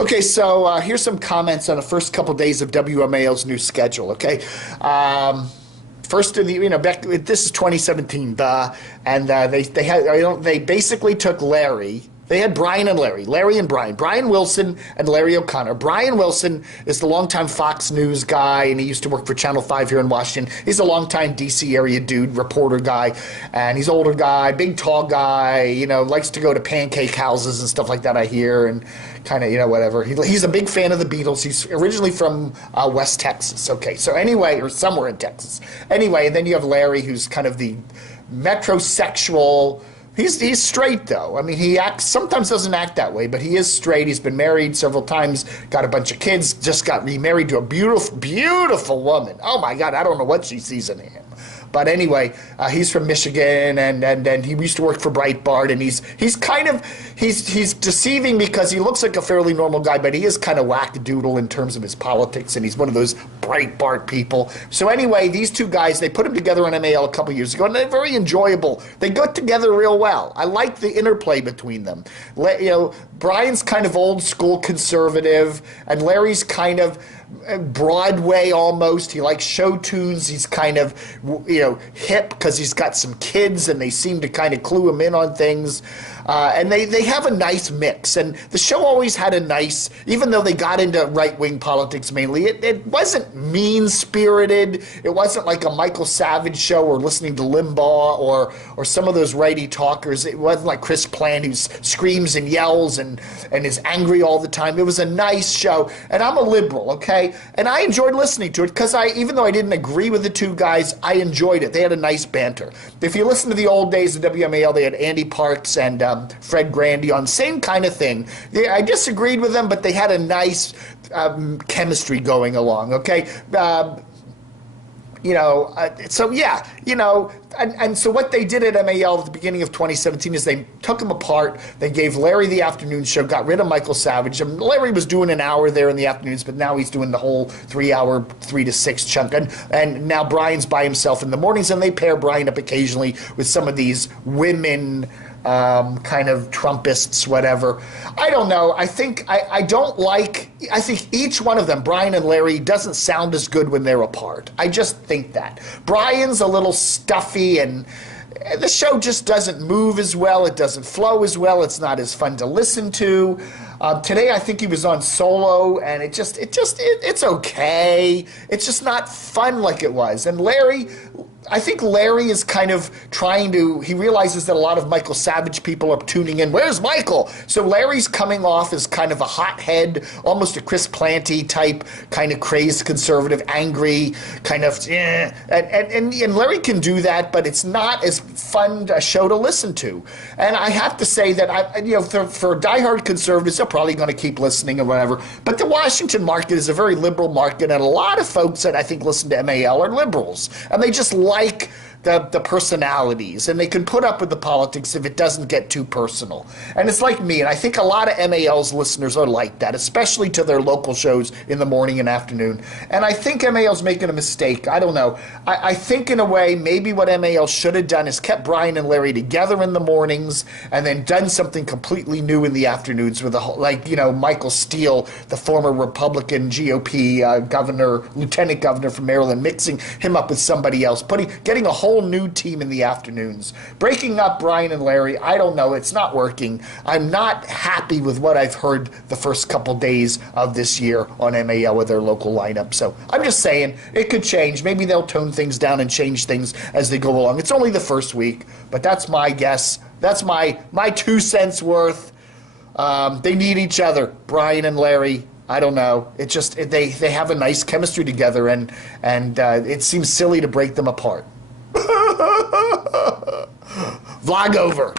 Okay, so here's some comments on the first couple days of WMAL's new schedule. Okay, first in the back this is 2017, and they basically took Larry. They had Brian and Larry and Brian Wilson and Larry O'Connor. Brian Wilson is the longtime Fox News guy, and he used to work for Channel 5 here in Washington. He's a longtime D.C. area dude, reporter guy, and he's an older guy, big, tall guy, likes to go to pancake houses and stuff like that, I hear, and kind of, whatever. He's a big fan of the Beatles. He's originally from West Texas. Okay, so anyway, or somewhere in Texas. Anyway, and then you have Larry, who's kind of the metrosexual. He's straight, though. I mean, he sometimes doesn't act that way, but he is straight. He's been married several times, got a bunch of kids, just got remarried to a beautiful, beautiful woman. Oh, my God, I don't know what she sees in him. But anyway, he's from Michigan, and he used to work for Breitbart, and he's deceiving because he looks like a fairly normal guy, but he is kind of wackadoodle in terms of his politics, and he's one of those Breitbart people. So anyway, these two guys, they put them together on MAL a couple years ago, and they're very enjoyable. They got together real well. I like the interplay between them. Brian's kind of old school conservative, and Larry's kind of Broadway almost. He likes show tunes. He's kind of hip because he's got some kids, and they seem to kind of clue him in on things. And they have a nice mix. And the show always had a nice, even though they got into right-wing politics mainly, it wasn't mean-spirited. It wasn't like a Michael Savage show or listening to Limbaugh or some of those righty talkers. It wasn't like Chris Plant, who screams and yells and is angry all the time. It was a nice show. And I'm a liberal, okay? And I enjoyed listening to it because even though I didn't agree with the two guys, I enjoyed it. They had a nice banter. If you listen to the old days of WMAL, they had Andy Parks and Fred Grandy on same kind of thing. I disagreed with them, but they had a nice chemistry going along, okay? So yeah, and so what they did at MAL at the beginning of 2017 is they took them apart. They gave Larry the afternoon show, got rid of Michael Savage. And Larry was doing an hour there in the afternoons, but now he's doing the whole 3-hour, 3 to 6 chunk. And now Brian's by himself in the mornings, and they pair Brian up occasionally with some of these women kind of Trumpists, whatever. I don't know. I think I think each one of them, Brian and Larry, doesn't sound as good when they're apart. I just think that. Brian's a little stuffy, and the show just doesn't move as well. It doesn't flow as well. It's not as fun to listen to. Today I think he was on solo, and it's okay. It's just not fun like it was. And I think Larry is kind of he realizes that a lot of Michael Savage people are tuning in. Where's Michael? So Larry's coming off as kind of a hothead, almost a Chris Planty type, kind of crazed conservative, angry, kind of, and Larry can do that, but it's not as fun a show to listen to. And I have to say that, for diehard conservatives, they're probably going to keep listening or whatever, but the Washington market is a very liberal market, and a lot of folks that I think listen to MAL are liberals, and they just like the personalities, and they can put up with the politics if it doesn't get too personal. And it's like me, and I think a lot of MAL's listeners are like that, especially to their local shows in the morning and afternoon. And I think MAL's making a mistake. I don't know. I think in a way maybe what MAL should have done is kept Brian and Larry together in the mornings and then done something completely new in the afternoons with Michael Steele, the former Republican GOP lieutenant governor from Maryland, mixing him up with somebody else, getting a whole new team in the afternoons. Breaking up Brian and Larry, I don't know. It's not working. I'm not happy with what I've heard the first couple days of this year on MAL with their local lineup. So I'm just saying it could change. Maybe they'll tone things down and change things as they go along. It's only the first week, but that's my guess. That's my 2 cents worth. They need each other, Brian and Larry. I don't know. It just they have a nice chemistry together, and it seems silly to break them apart. Vlog over.